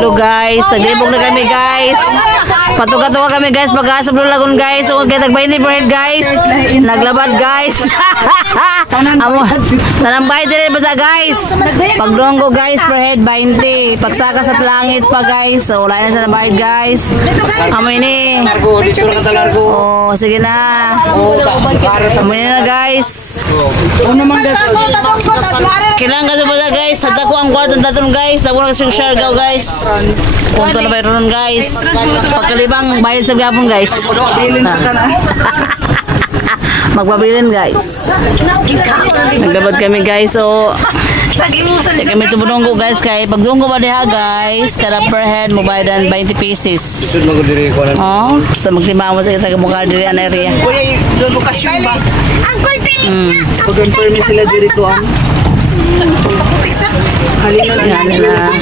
Hello guys, naglibog na kami guys. Patuka-tuka kami guys, pag-asap ng lagun guys. So kaya tag-20 per head guys. Naglabad guys. Nanambay din ba guys? Pagdonggo guys per head 20. Pagsaka sa langit pa guys. So wala na sa nabayad guys. Amoy ni. Oh, sige na. Amoy na guys. Kailangan ka ba guys? Tata ko ang kwarto natin guys. Tabo na kasi yung Siargao guys. Punto na ba ron guys? Pagkalibang bayad sa gapon guys. Magpabilin guys. Naglabad kami guys. So kami tumulonggo guys. Kaya pagdunggo ba diha guys, kada per head mo bayadan 20 pieces. Oh, sa magtimawa sa kita mukha diri an area. Kuya, doon lokasyon ba? Uncle Ping. Pag-confirm sila dito ang halina na.